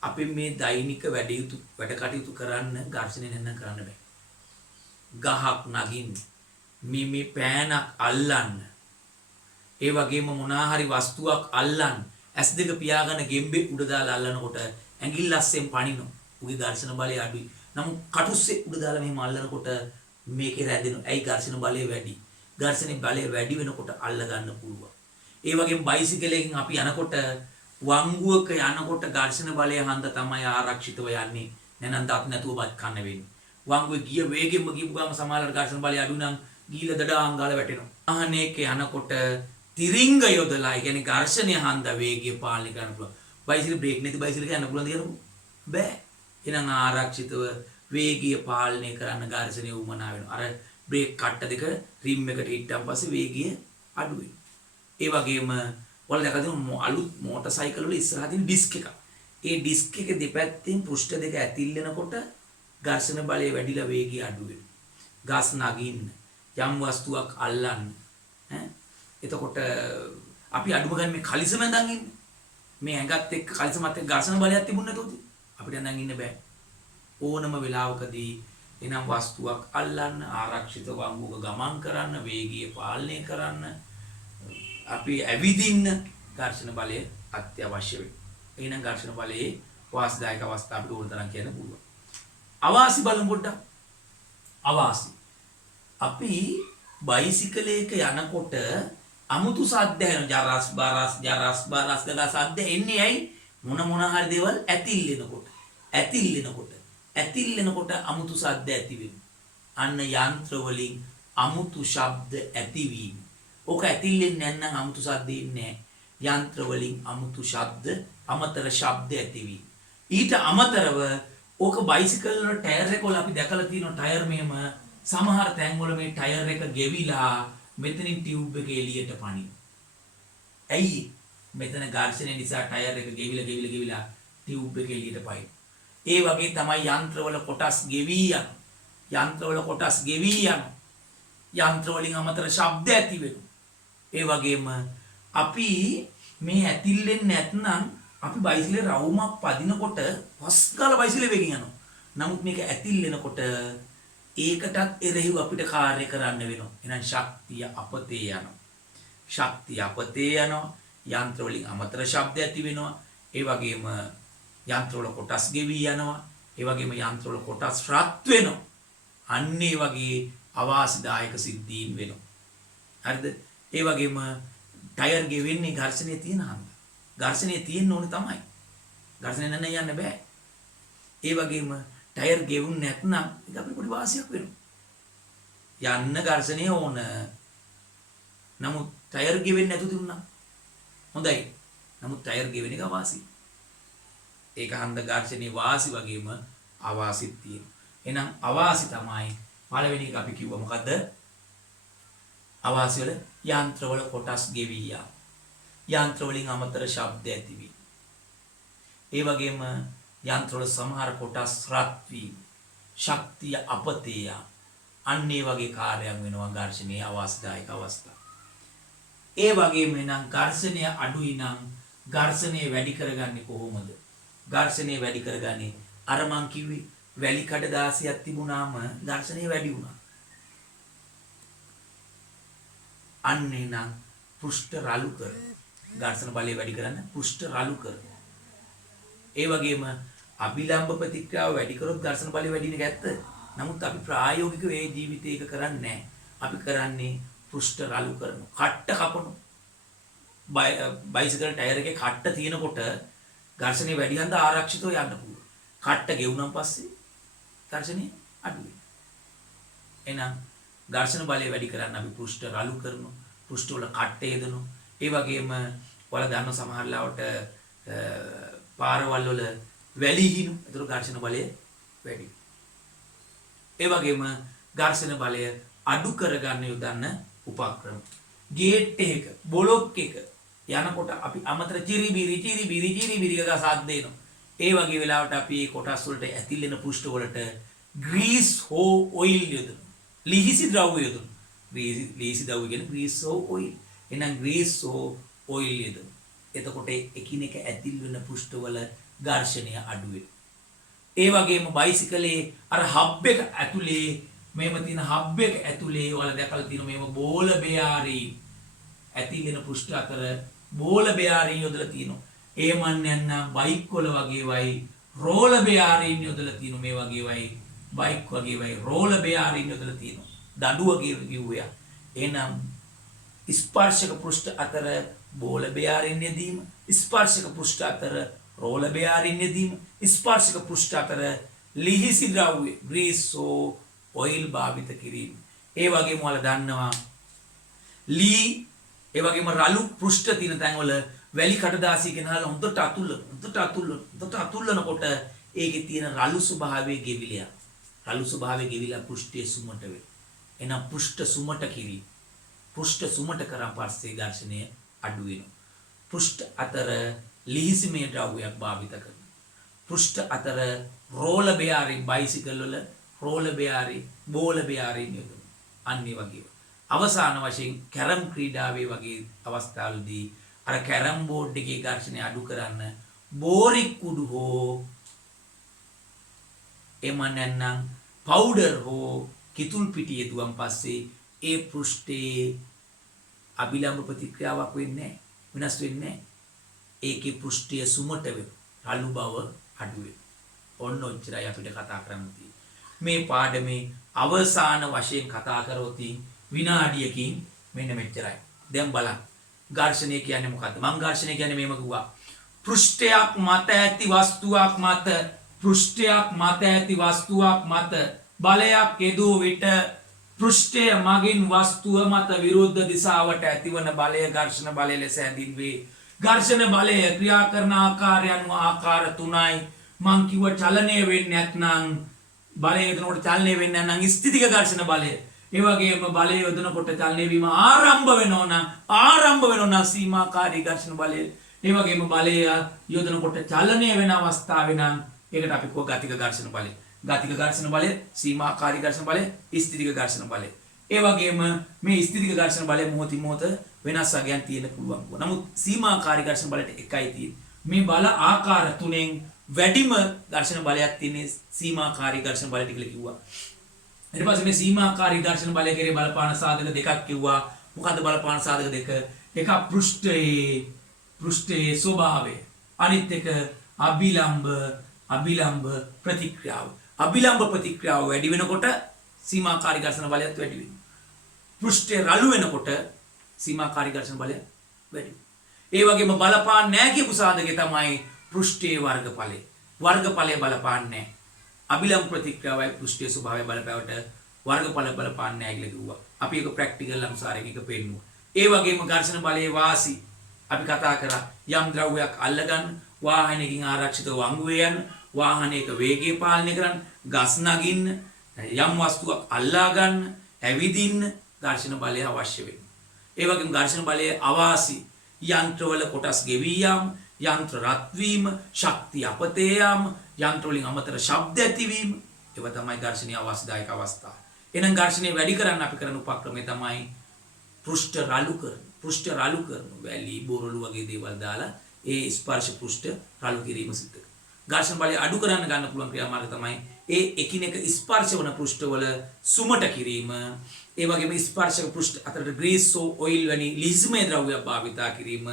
අපි මේ දෛනික වැඩ කටයුතු කරන්න ඝර්ෂණය නැත්නම් කරන්න බෑ. ගහක් නගින්න, මේ පෑනක් අල්ලන්න, ඒ වගේම මොනවා හරි වස්තුවක් අල්ලන්න, S2 පියාගෙන ගෙම්බේ උඩ දාලා අල්ලනකොට ඇඟිල්ල අස්සෙන් පනිනවා. උගේ ඝර්ෂණ බලය අඩුයි. නමුත් කටුස්සේ උඩ දාලා මෙහෙම අල්ලනකොට මේකේ රැඳෙනවා. ඇයි ඝර්ෂණ බලය වැඩි? ඝර්ෂණ බලය වැඩි වෙනකොට අල්ල ගන්න පුළුවන්. ඒ වගේම බයිසිකලයකින් අපි යනකොට වංගුවක යනකොට ඝර්ෂණ බලය හන්ද තමයි ආරක්ෂිතව යන්නේ. නැත්නම් දත් නැතුව බත් කන්න වෙන්නේ. වංගුවේ ගිය වේගෙම ගිහපු ගම සමාලර ඝර්ෂණ බලය අඩු නම් ගිහිල්ලා දඩාංගාල වැටෙනවා. අහනේක යනකොට තිරිංග යොදලා, ඒ කියන්නේ ඝර්ෂණය හන්ද වේගය පාලනය කරන්න පුළුවන්. බයිසිකල් බ්‍රේක් නැති බයිසිකල් යන්න පුළුවන්ද කියලා බෑ. එහෙනම් ආරක්ෂිතව වේගය පාලනය කරන්න ඝර්ෂණය උමනා වෙනවා. අර බ්‍රේක් කට්ට දෙක රිම් එකට හිටන් පස්සේ වේගය අඩු වෙනවා. ඒ වගේම ඔයාලා දැකලා තියෙනවා අලුත් මෝටර් සයිකල් වල ඉස්සරහා තියෙන ඩිස්ක් එක. ඒ ඩිස්ක් එක දෙපැත්තෙන් පෘෂ්ඨ දෙක ඇතිල්ලෙනකොට ඝර්ෂණ බලය වැඩිලා වේගය අඩු වෙනවා. ගස් නගින්න, යම් වස්තුවක් අල්ලන්න. එතකොට අපි අඩුම ගන්න මේ කලිසම ඇඳන් ඉන්නේ. මේ ඇඟත් එක්ක කලිසමත් එක්ක ඝර්ෂණ බලයක් තිබුණ නැතොත් අපිට ඇඳන් ඉන්න බෑ. ඕනම වෙලාවකදී එනම් වස්තුවක් අල්ලන්න, ආරක්ෂිත වංගුවක ගමන් කරන්න, වේගය පාලනය කරන්න, අපි ඇවිදින්න ඝර්ෂණ බලය අත්‍යවශ්‍ය වෙනවා. එහෙනම් ඝර්ෂණ බලයේ වාසිදායක අවස්ථා අපිට ඕන තරම් කියන්න පුළුවන්. අවාසි බලමු පොඩ්ඩක්. අවාසි. අපි බයිසිකලයක යනකොට අමුතු සද්ද එන ජරස් බරස් ගලා සද්ද එන්නේ ඇයි? මොන හරි දේවල් ඇතිල්ලෙනකොට අමුතු සද්ද ඇති වෙනවා. අන්න යන්ත්‍ර වලින් අමුතු ශබ්ද ඇතිවීම. ඕක ඇතිල්ලෙන්නේ නැත්නම් අමුතු සද්ද ඉන්නේ නැහැ. යන්ත්‍ර වලින් අමුතු ශබ්ද, අමතර ශබ්ද ඇතිවීම. ඊට අමතරව ඕක බයිසිකල් වල ටයර් එක වල අපි දැකලා තියෙනවා ටයර් මෙහෙම සමහර තැන් වල මේ ටයර් එක ගෙවිලා මෙතනින් ටියුබ් එක එළියට පනිනවා. ඇයි? මෙතන ඝර්ෂණය නිසා ටයර් එක ගෙවිලා ටියුබ් එක එළියට පනිනවා. ඒ වගේ තමයි යන්ත්‍රවල කොටස් ගෙවී යන. යන්ත්‍ර වලින් අමතර ශබ්ද ඇති වෙනවා. ඒ වගේම අපි මේ ඇතිල්ලෙන්නේ නැත්නම් අපි බයිසිකලේ රවුමක් පදිනකොට පස් ගාලා බයිසිකලේ වෙගින් යනවා. නමුත් මේක ඇතිල්ලෙනකොට ඒකටත් එරෙහිව අපිට කාර්ය කරන්න වෙනවා. එහෙනම් ශක්තිය අපතේ යනවා. යන්ත්‍ර වලින් අමතර ශබ්ද ඇති වෙනවා. ඒ වගේම යන්ත්‍ර වල කොටස් ගෙවී යනවා. ඒ වගේම යන්ත්‍ර වල කොටස් රත් වෙනවා. අන්න ඒ වගේ අවාසිදායක සිද්ධීන් වෙනවා. හරිද? ඒ වගේම ටයර් ගෙවෙන්නේ ඝර්ෂණය තියෙන හන්ද. ඝර්ෂණය තියෙන්න ඕනේ තමයි. ඝර්ෂණය නැත්නම් යන්න බෑ. ඒ වගේම ටයර් ගෙවුන්නේ නැත්නම් ඒක අපිට පොඩි වාසියක් වෙනවා. යන්න ඝර්ෂණය ඕන. නමුත් ටයර් ගෙවෙන්නේ නැතු දුන්නා. හොඳයි. නමුත් ටයර් ගෙවෙන එක අවාසි. ඒක හන්ද ඝර්ෂණේ වාසි වගේම අවාසිත් තියෙනවා. එහෙනම් අවාසි තමයි පළවෙනි එක අපි කිව්වා මොකද්ද? අවාසි වල යන්ත්‍ර වල කොටස් ගෙවී යාම. යන්ත්‍ර වලින් අමතර ශබ්ද ඇතිවීම. ඒ වගේම යන්ත්‍ර වල සමහර කොටස් රත් වීම. ශක්තිය අපතේ යාම. අන්න ඒ වගේ කාර්යයන් වෙනවා ඝර්ෂණයේ අවාසිදායක අවස්ථා. ඒ වගේම නම් ඝර්ෂණය අඩුයි නම් ඝර්ෂණය වැඩි කරගන්නේ කොහොමද? ඝර්ෂණය වැඩි කරගන්නේ අර මං කිව්වේ වැලි කඩ 16ක් තිබුණාම ඝර්ෂණය වැඩි වුණා. අන්නේ නම් පෘෂ්ඨ රළු කර ඝර්ෂණ බලය වැඩි කරන්න පෘෂ්ඨ රළු කර. ඒ වගේම අභිලම්බ ප්‍රතික්‍රියාව වැඩි කරොත් ඝර්ෂණ බලය වැඩි වෙන එක ඇත්ත. නමුත් අපි ප්‍රායෝගිකව ඒ ජීවිතේක කරන්නේ නැහැ. අපි කරන්නේ පෘෂ්ඨ රළු කරනවා. කට්ට කපනවා. බයිසිකල් ටයර් එකේ කට්ට තියෙනකොට ඝර්ෂණය වැඩි හන්ද ආරක්ෂිතව යන්න පුළුවන්. කට්ට ගෙවුනන් පස්සේ ඝර්ෂණය අඩු වෙනවා. එහෙනම් ඝර්ෂණ බලය වැඩි කරන්න අපි පෘෂ්ඨ රළු කරනවා. පෘෂ්ඨ වල කට්ට යදනවා. ඒ වගේම ඔයාලා දන්න සමහර ලාවට පාරවල් වල වැලි හිණු. ඒතර ඝර්ෂණ බලය වැඩි. ඒ වගේම ඝර්ෂණ බලය අඩු කරගන්න යොදන්න උපක්‍රම. ගේට් එකක බොලොක් එක යනකොට අපි අමතර චිරිබිරි ගා සාත් දෙනවා. ඒ වගේ වෙලාවට අපි මේ කොටස් වලට ඇතිලෙන පෘෂ්ඨ වලට ග්‍රීස් හෝ ඔයිල් යොදනවා. ලිහිසි ද්‍රව්‍ය යොදනවා. ලිහිසි ද්‍රව්‍ය කියන්නේ ග්‍රීස් හෝ ඔයිල්. එහෙනම් ග්‍රීස් හෝ ඔයිල් යොදනවා. එතකොට එකිනෙක ඇතිල් වෙන පෘෂ්ඨ වල ඝර්ෂණය අඩු වෙනවා. ඒ වගේම බයිසිකලේ අර හබ් එක ඇතුලේ මේව තියෙන හබ් එක ඇතුලේ ඔයාලා දැකලා තියෙන මේව බෝල බෙයාරී ඇතිල් වෙන පෘෂ්ඨ අතර බෝල බෙයාරී යොදලා තියෙනවා. ඒ මන්නේ නම් බයික් වල වගේ වයි රෝල බෙයාරීන් යොදලා තියෙනවා. මේ වගේ වයි බයික් වගේ වයි රෝල බෙයාරීන් යොදලා තියෙනවා. දඬුව කිව්වයා. එහෙනම් ස්පර්ශක පෘෂ්ඨ අතර බෝල බෙයාරින් යෙදීම, ස්පර්ශක පෘෂ්ඨ අතර රෝල බෙයාරින් යෙදීම, ස්පර්ශක පෘෂ්ඨ අතර ලිහිසි ද්‍රව්‍ය ග්‍රීස් හෝ ඔයිල් භාවිත කිරීම. ඒ වගේම ඔයාලා දන්නවා ලී ඒ වගේම රළු පෘෂ්ඨ තියෙන තැන්වල වැලි කඩදාසිය ගෙනහලා හොඳට අතුල්ලනකොට ඒකේ තියෙන රළු ස්වභාවය ගෙවිලා. රළු ස්වභාවය ගෙවිලා පෘෂ්ඨයේ සුමට වෙනවා. එහෙනම් පෘෂ්ඨ සුමට කිරීම. පෘෂ්ඨ සුමට කරන් පස්සේ ඝර්ෂණය අඩු වෙනවා. පෘෂ්ඨ අතර ලිහිසිමේ ද්‍රව්‍යයක් භාවිත කරනවා. පෘෂ්ඨ අතර රෝල බෙයාරින් බයිසිකල් වල රෝල බෙයාරි බෝල බෙයාරි නියුතුන අන්නේ වගේ. අවසාන වශයෙන් කැරම් ක්‍රීඩාවේ වගේ අවස්ථාවලදී අර කැරම් බෝඩ් එකේ ඝර්ෂණය අඩු කරන්න බෝරික් කුඩු හෝ එම නැත්නම් පවුඩර් හෝ කිතුල් පිටි යෙදුවන් පස්සේ ඒ පෘෂ්ඨයේ අභිලම්භ ප්‍රතික්‍රියාවක් වෙන්නේ නැහැ. වෙනස් වෙන්නේ නැහැ. ඒකේ පෘෂ්ඨය සුමට වෙනවා. රළු බව අඩු වෙනවා. ඔන්න ඔච්චරයි අපිට කතා කරන්න තියෙන්නේ. මේ පාඩමේ අවසාන වශයෙන් කතා කරොත් විනාඩියකින් මෙන්න මෙච්චරයි. දැන් බලන්න. ඝර්ෂණය කියන්නේ මොකද්ද? මං ඝර්ෂණය කියන්නේ මේම කිව්වා. පෘෂ්ඨයක් මත ඇති වස්තුවක් මත බලයක් යෙදූ විට පෘෂ්ඨය මගින් වස්තුව මත විරුද්ධ දිශාවට ඇතිවන බලය ඝර්ෂණ බලය ලෙස හැඳින්වේ. ඝර්ෂණ බලය ක්‍රියා කරන ආකාරයන් ආකාර තුනයි. මං කිව්ව චලනය වෙන්නේ නැත්නම් බලය යොදනකොට චලනය වෙන්නේ නැත්නම් ස්ථිතික ඝර්ෂණ බලය. ඒ වගේම බලය යොදනකොට චලනය වීම ආරම්භ වෙනවා නම් සීමාකාරී ඝර්ෂණ බලය. ඒ වගේම බලය යොදනකොට චලනය වෙන අවස්ථාවේ නම් ඒකට අපි කියව ගතික ඝර්ෂණ බලය. ගතික ඝර්ෂණ බලය, සීමාකාරී ඝර්ෂණ බලය, ස්ථිතික ඝර්ෂණ බලය. ඒ වගේම මේ ස්ථිතික ඝර්ෂණ බලය මොහොතින් මොහොත වෙනස් වගයන් තියෙන්න පුළුවන්. නමුත් සීමාකාරී ඝර්ෂණ බලයට එකයි තියෙන්නේ. මේ බල ආකාර තුනෙන් වැඩිම ඝර්ෂණ බලයක් තියෙන්නේ සීමාකාරී ඝර්ෂණ බලයට කියලා කිව්වා. ඊට පස්සේ මේ සීමාකාරී ඝර්ෂණ බලය කෙරේ බලපාන සාධක දෙකක් කිව්වා. මොකද්ද බලපාන සාධක දෙක? එකක් පෘෂ්ඨයේ ස්වභාවය. අනිත් එක අභිලම්භ ප්‍රතික්‍රියාව. අභිලම්භ ප්‍රතික්‍රියාව වැඩි වෙනකොට සීමාකාරී ඝර්ෂණ බලයත් වැඩි වෙනවා. පෘෂ්ඨය රළු වෙනකොට සීමාකාරී ඝර්ෂණ බලය වැඩි වෙනවා. ඒ වගේම බලපාන්නේ නැහැ කියපු සාධකය තමයි පෘෂ්ඨයේ වර්ගඵලය. වර්ගඵලය බලපාන්නේ නැහැ. අභිලම්භ ප්‍රතික්‍රියාවයි පෘෂ්ඨයේ ස්වභාවය බලපෑවට වර්ගඵල බලපාන්නේ නැහැ කියලා කිව්වා. අපි ඒක ප්‍රැක්ටිකල් අනුසාරයෙන් එක පෙන්නුවා. ඒ වගේම ඝර්ෂණ බලයේ වාසි අපි කතා කරා. යම් ද්‍රව්‍යයක් අල්ලගන්න, වාහනයකින් ආරක්ෂිතව වංගුවේ යන්න, වාහනයක වේගය පාලනය කරන්න, ගස් නගින්න, යම් වස්තුවක් අල්ලා ගන්න, ඇවිදින්න ඝර්ෂණ බලය අවශ්‍ය වෙනවා. ඒ වගේම ඝර්ෂණ බලයේ අවාසි යන්ත්‍රවල කොටස් ගෙවී යාම, යන්ත්‍ර රත් වීම, ශක්තිය අපතේ යාම, යන්ත්‍ර වලින් අමතර ශබ්ද ඇතිවීම, ඒවා තමයි ඝර්ෂණීය අවස්ථායක අවස්ථා. එහෙනම් ඝර්ෂණය වැඩි කරන්න අපි කරන උපක්‍රමය තමයි පෘෂ්ඨ රළු කරන. වැලි බෝරළු වගේ දේවල් දාලා ඒ ස්පර්ශ පෘෂ්ඨ රළු කිරීම සිද්ධ කරනවා. ඝර්ෂණ බලය අඩු කරන්න ගන්න පුළුවන් ක්‍රියාමාර්ග තමයි ඒ එකිනෙක ස්පර්ශ වන පෘෂ්ඨවල සුමට කිරීම. ඒ වගේම ස්පර්ශක පෘෂ්ඨ අතරට ග්‍රීස් හෝ ඔයිල් වැනි ලිහිස්මය ද්‍රව්‍ය භාවිතා කිරීම.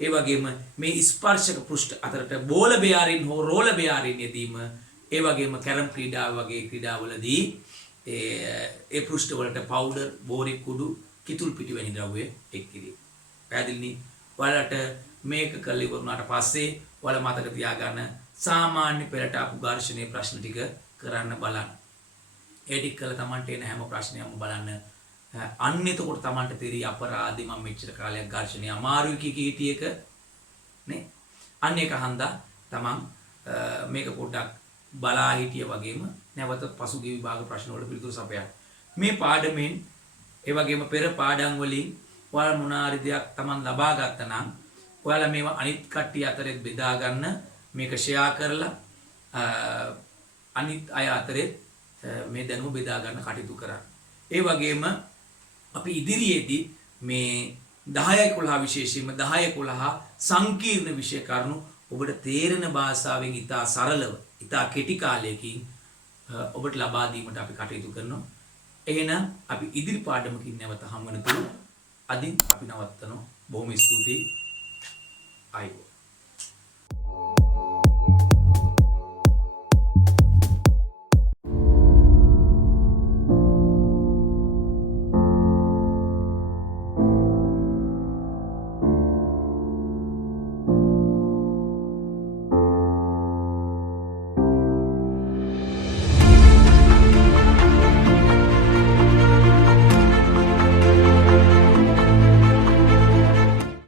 ඒ වගේම මේ ස්පර්ශක පෘෂ්ඨ අතරට බෝල බෙයාරින් හෝ රෝල බෙයාරින් යෙදීම. ඒ වගේම කැරම් ක්‍රීඩාව වගේ ක්‍රීඩාවලදී ඒ පෘෂ්ඨ වලට පවුඩර්, බෝරික් කුඩු, කිතුල් පිටි වැනි ද්‍රව්‍ය එක් කිරීම. පැහැදිලිනේ? ඔයාලට මේක කළ ඉවරුනාට පස්සේ ඔයාලා මතක තියාගන්න සාමාන්‍ය පෙරට ආපු ඝර්ෂණයේ ප්‍රශ්න ටික කරන්න බලන්න. ඒ ටික කළා Tamanට එන හැම ප්‍රශ්නයක්ම බලන්න අන්න එතකොට Tamanට තේරි අපරාධි මම මෙච්චර කාලයක් ඝර්ෂණය අමාරුයි කී හිටිය එක නේ. අන්න ඒක හන්දා Taman මේක පොඩ්ඩක් බලා හිටිය වගේම නැවත පසුගිය විභාග ප්‍රශ්න වල පිළිතුරු සපයන්න. මේ පාඩමෙන් ඒ වගේම පෙර පාඩම් වලින් ඔයාලා මොනාරි දෙයක් Taman ලබා ගත්තා නම් ඔයාලා මේවා අනිත් කට්ටිය අතරේ බෙදා ගන්න මේක ෂෙයා කරලා අනිත් අය අතරේ මේ දැනුම බෙදා ගන්න කටයුතු කරන්න. ඒ වගේම අපි ඉදිරියේදී මේ 10 11 විශේෂයෙන්ම 10 11 සංකීර්ණ විෂය කරුණු ඔබට තේරෙන භාෂාවෙන් ඉතා සරලව ඉතා කෙටි කාලයකින් ඔබට ලබා දීමට අපි කටයුතු කරනවා. එහෙනම් අපි ඉදිරි පාඩමකින් නැවත හමු වෙනතුරු අදින් අපි නවත්තනවා. බොහොම ස්තුතියි. ආයුබෝවන්.